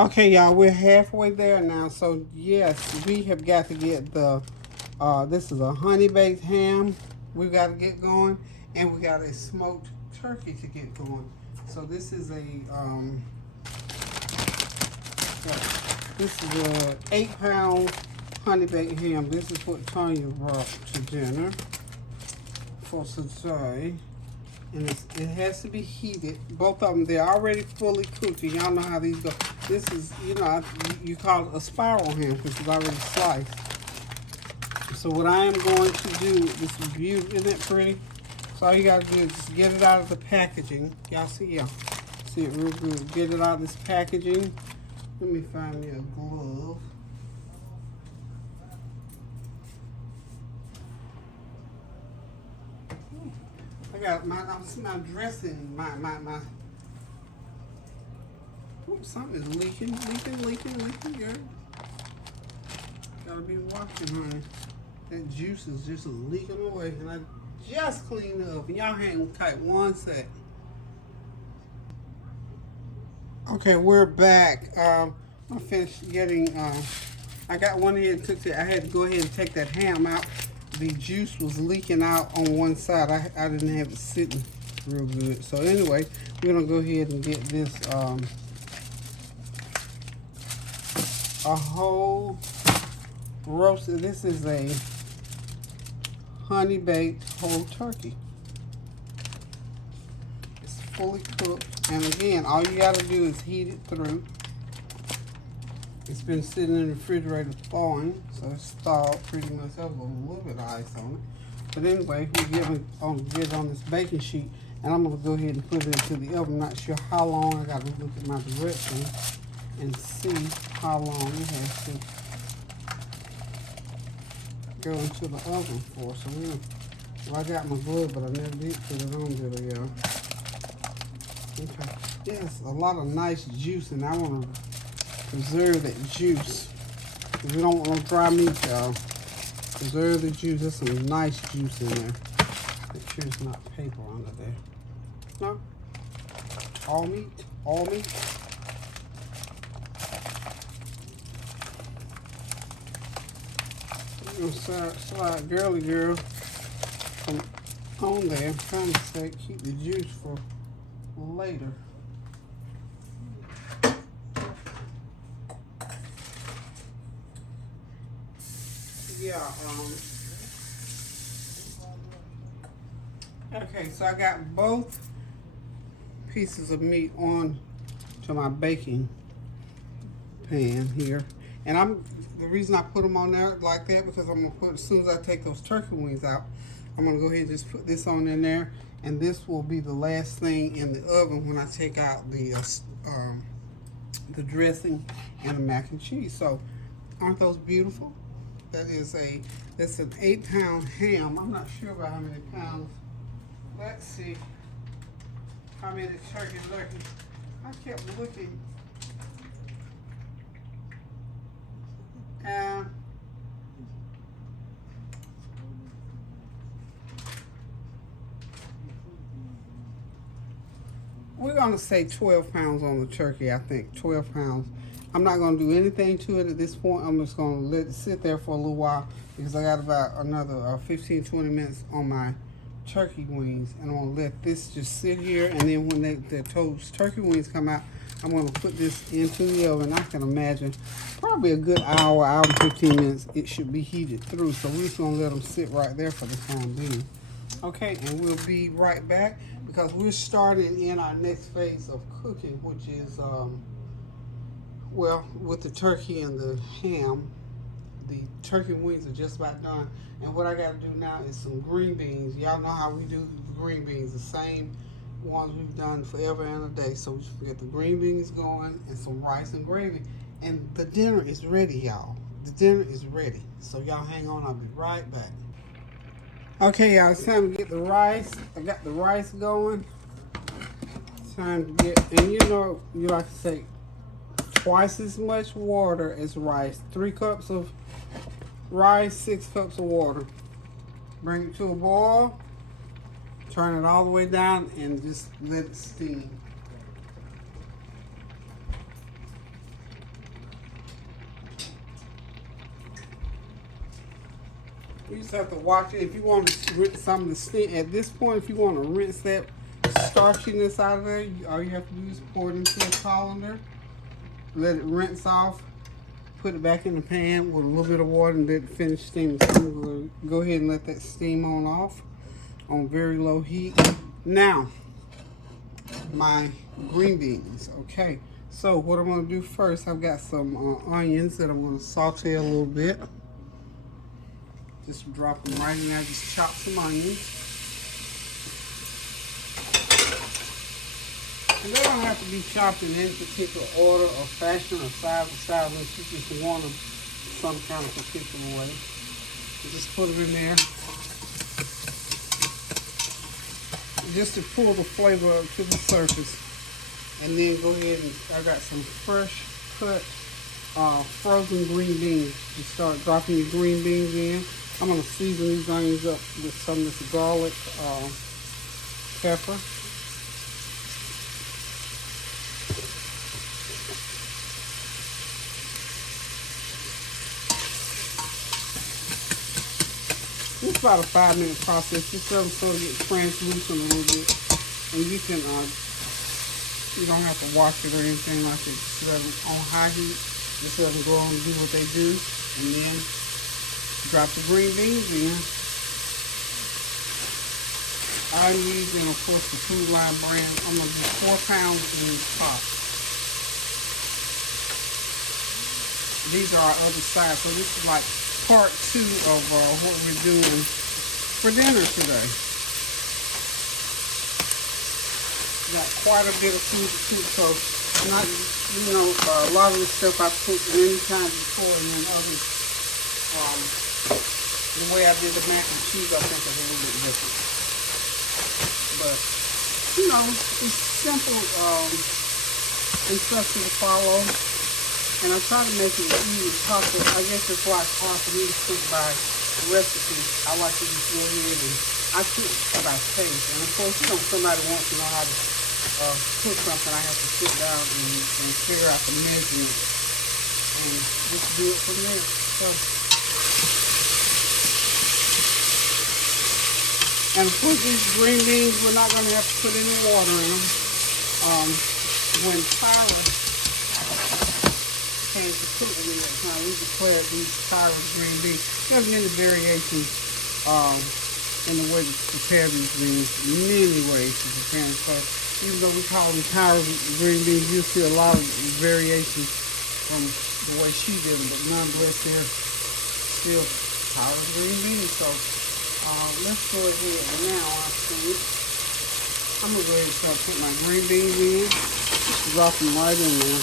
Okay, y'all, we're halfway there now. So yes, we have got to get the this is a honey baked ham we've got to get going, and we got a smoked turkey to get going. So this is a this is a 8-pound honey baked ham. This is what Tanya brought to dinner for today. And it has to be heated. Both of them, they're already fully cooked. And y'all know how these go. This is, you know, you call it a spiral ham because it's already sliced. So what I am going to do, this is beautiful, isn't it pretty? So all you got to do is just get it out of the packaging. Y'all see, yeah. See it real good. Get it out of this packaging. Let me find me a glove. I got my dressing, my oops, something is leaking, girl. Gotta be watching, honey. That juice is just leaking away, and I just cleaned it up. And y'all hang tight one sec. Okay, we're back. I finished getting, I got one here and took it. I had to go ahead and take that ham out. The juice was leaking out on one side. I didn't have it sitting real good. So anyway, we're gonna go ahead and get this a whole roasted. This is a honey baked whole turkey. It's fully cooked, and again, all you gotta do is heat it through. It's been sitting in the refrigerator thawing, so it's thawed pretty much. Up a little bit of ice on it. But anyway, we're get it on this baking sheet, and I'm going to go ahead and put it into the oven. I'm not sure how long. I got to look at my directions and see how long it has to go into the oven for. So, well, I got my glove, but I never did put it on there, y'all. Okay. Yes, a lot of nice juice, and I want to preserve that juice. We don't want no dry meat, y'all. Preserve the juice. There's some nice juice in there. Make sure it's not paper under there. No? All meat? All meat? You're gonna slide girly girl from on there. I'm trying to say keep the juice for later. Yeah, okay, so I got both pieces of meat on to my baking pan here. And the reason I put them on there like that, because I'm gonna put, as soon as I take those turkey wings out, I'm gonna go ahead and just put this on in there, and this will be the last thing in the oven when I take out the dressing and the mac and cheese. So, aren't those beautiful? That's an 8-pound ham. I'm not sure about how many pounds. Let's see how many turkey lurkey. I kept looking. We're gonna say 12 pounds on the turkey. I think 12 pounds. I'm not going to do anything to it at this point. I'm just going to let it sit there for a little while because I got about another 15, 20 minutes on my turkey wings. And I'm going to let this just sit here. And then when the toast turkey wings come out, I'm going to put this into the oven. I can imagine probably a good hour and 15 minutes. It should be heated through. So we're just going to let them sit right there for the time being. Okay, and we'll be right back because we're starting in our next phase of cooking, which is... well, with the turkey and the ham, the turkey wings are just about done. And what I got to do now is some green beans. Y'all know how we do the green beans, the same ones we've done forever and a day. So we just get the green beans going and some rice and gravy. And the dinner is ready, y'all. The dinner is ready. So y'all hang on, I'll be right back. Okay, y'all, it's time to get the rice. I got the rice going. It's time to get, and you know, you like to say, twice as much water as rice. 3 cups of rice, 6 cups of water. Bring it to a boil. Turn it all the way down and just let it steam. You just have to watch it. If you want to rinse some of the steam, at this point, if you want to rinse that starchiness out of there, all you have to do is pour it into a colander, let it rinse off, put it back in the pan with a little bit of water and let it finish steaming. So I'm going to go ahead and let that steam on off on very low heat. Now, my green beans. Okay, so what I'm going to do first, I've got some onions that I'm going to saute a little bit. Just drop them right in there. Just chop some onions. And they don't have to be chopped in any particular order or fashion or size or style unless you just want them some kind of particular way. You just put them in there. Just to pull the flavor up to the surface. And then go ahead and I got some fresh cut frozen green beans. You start dropping your green beans in. I'm going to season these onions up with some of this garlic pepper. It's about a 5-minute process. Just let them sort of get translucent a little bit. And you can, you don't have to wash it or anything like it. Just let them on high heat. Just let them go on and do what they do. And then drop the green beans in. I'm using, of course, the Food Line brand. I'm going to do 4 pounds in this pot. These are our other side. So this is like part 2 of what we're doing for dinner today. Got quite a bit of food to cook, so not, you know, a lot of the stuff I've cooked many times before, and then others, the way I did the mac and cheese, I think is a little bit different. But, you know, it's simple instructions to follow. And I try to make it as easy as possible. I guess that's why it's hard for me to cook by recipe. I like to just go ahead and I cook by taste. And of course, you know, if somebody wants to know how to cook something, I have to sit down and figure out the measurement and just do it from there. So, and of course, these green beans, we're not going to have to put any water in them. When Tyra came to cook with me that time, we declared these Tyra's green beans. There's many variations in the way to prepare these beans. Many ways to prepare them. So even though we call them Tyra's green beans, you'll see a lot of variations from the way she did them. But nonetheless, they're still Tyra's green beans. So let's go ahead now. I'm going to go ahead and start putting my green beans in. Just drop them right in there.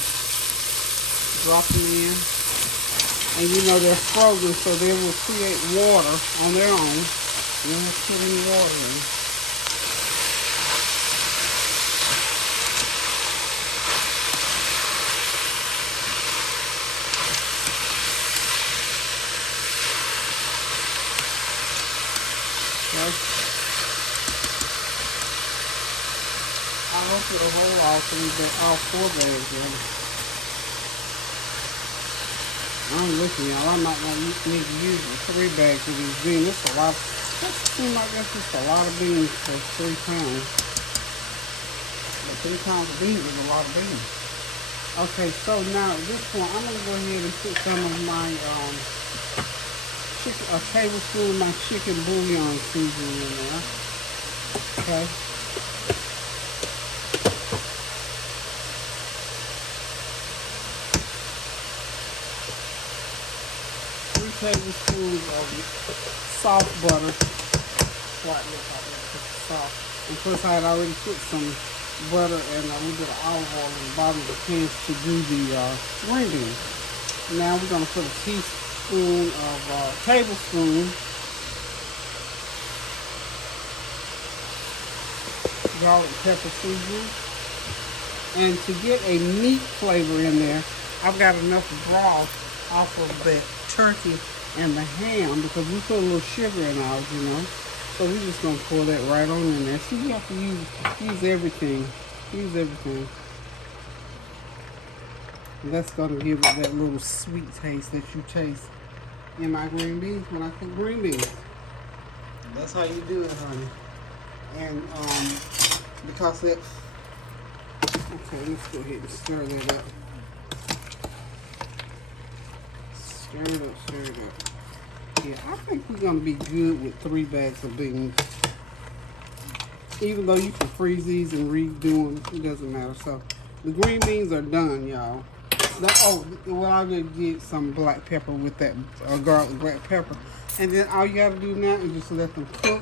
Drop them in, and you know they're frozen, so they will create water on their own. You don't have to put any water in. Okay. I'll put a whole all 4 bags in. I'm looking, y'all. I might not need to use 3 bags of these beans. That's a lot. That seems like that's just a lot of beans for 3 pounds. But 3 pounds of beans is a lot of beans. Okay, so now at this point, I'm going to go ahead and put some of my a tablespoon of my chicken bouillon seasoning in there. Okay. 3 tablespoons of soft butter. Slightly soft. And of course, I had already put some butter and a little bit of olive oil in the bottom of the pan to do the green beans. Now we're going to put a tablespoon garlic pepper seasoning. And to get a meat flavor in there, I've got enough broth off of the turkey and the ham because we put a little sugar in ours, you know. So we're just gonna pour that right on in there. See, you have to use everything. Use everything. And that's gonna give it that little sweet taste that you taste in my green beans when I cook green beans. That's how you do it, honey. And because it, okay, let's go ahead and stir that up. Stir it up, stir it up. Yeah, I think we're gonna be good with 3 bags of beans. Even though you can freeze these and redo them, it doesn't matter. So the green beans are done, y'all. Well, I did get some black pepper with that garlic black pepper. And then all you gotta do now is just let them cook.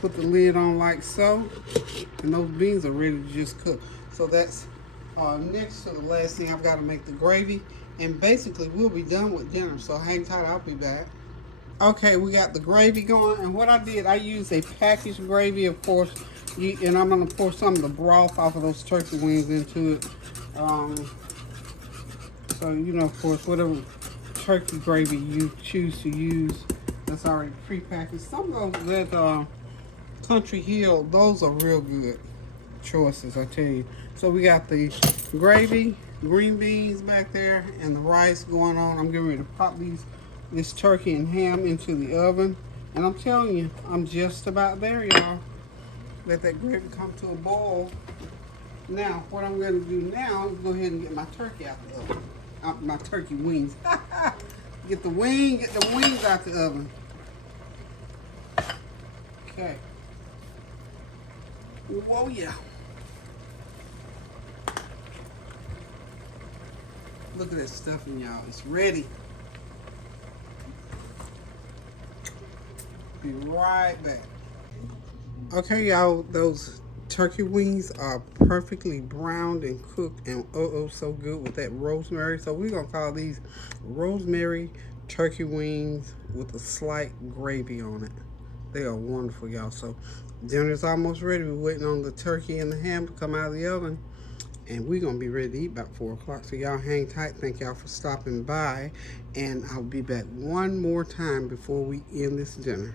Put the lid on like so. And those beans are ready to just cook. So that's next to the last thing. I've got to make the gravy. And basically, we'll be done with dinner. So hang tight, I'll be back. Okay, we got the gravy going. And what I did, I used a packaged gravy, of course. And I'm going to pour some of the broth off of those turkey wings into it. So, you know, of course, whatever turkey gravy you choose to use, that's already pre-packaged. Some of those that Country Hill, those are real good choices, I tell you. So we got the gravy, green beans back there, and the rice going on. I'm getting ready to pop this turkey and ham into the oven. And I'm telling you, I'm just about there, y'all. Let that gravy come to a boil. Now, what I'm going to do now is go ahead and get my turkey out the oven. My turkey wings. Get the wings out the oven. Okay. Whoa, yeah. Look at that stuffing, y'all. It's ready. Be right back. Okay, y'all. Those turkey wings are perfectly browned and cooked and so good with that rosemary. So we're going to call these rosemary turkey wings with a slight gravy on it. They are wonderful, y'all. So dinner's almost ready. We're waiting on the turkey and the ham to come out of the oven. And we're going to be ready to eat about 4 o'clock. So y'all hang tight. Thank y'all for stopping by. And I'll be back one more time before we end this dinner.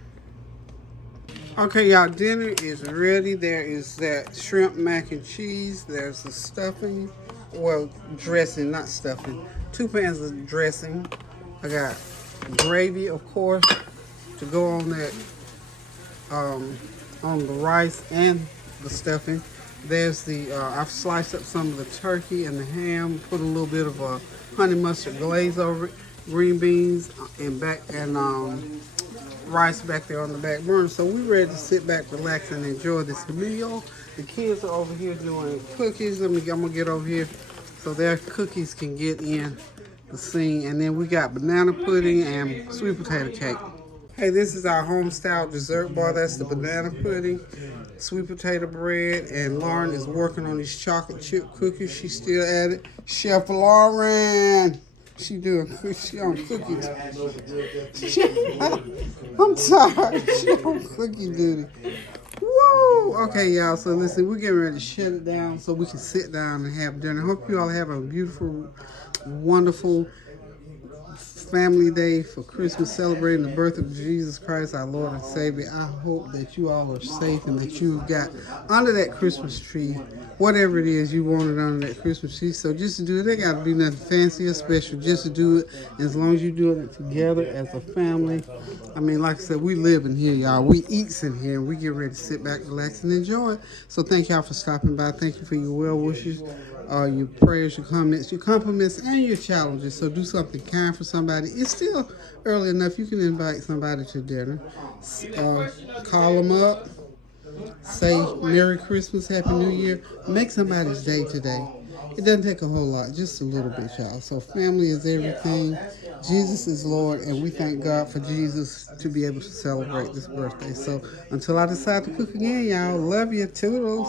Okay, y'all, dinner is ready. There is that shrimp mac and cheese. There's the stuffing. Well, dressing, not stuffing. 2 pans of dressing. I got gravy, of course, to go on that, on the rice and the stuffing. There's the, I've sliced up some of the turkey and the ham, put a little bit of a honey mustard glaze over it, green beans, and rice back there on the back burner. So we're ready to sit back, relax, and enjoy this meal. The kids are over here doing cookies. I'm gonna get over here so their cookies can get in the scene. And then we got banana pudding and sweet potato cake. Hey, this is our home style dessert bar. That's the banana pudding, sweet potato bread, and Lauren is working on these chocolate chip cookies. She's still at it. Chef Lauren, she on cookies. I'm tired. She on cookie duty. Woo! Okay, y'all. So listen, we're getting ready to shut it down so we can sit down and have dinner. Hope you all have a beautiful, wonderful family day for Christmas, celebrating the birth of Jesus Christ, our Lord and Savior. I hope that you all are safe and that you've got under that Christmas tree whatever it is you wanted under that Christmas tree. So just to do it, they got to be nothing fancy or special. Just to do it, as long as you're doing it together as a family. I mean, like I said, we live in here, y'all. We eat in here, and we get ready to sit back, relax, and enjoy it. So thank y'all for stopping by. Thank you for your well wishes, your prayers, your comments, your compliments, and your challenges. So do something kind for somebody. It's still early enough. You can invite somebody to dinner. Call them up. Say Merry Christmas, Happy New Year. Make somebody's day today. It doesn't take a whole lot, just a little bit, y'all. So family is everything. Jesus is Lord, and we thank God for Jesus to be able to celebrate this birthday. So until I decide to cook again, y'all, love you. Toodles.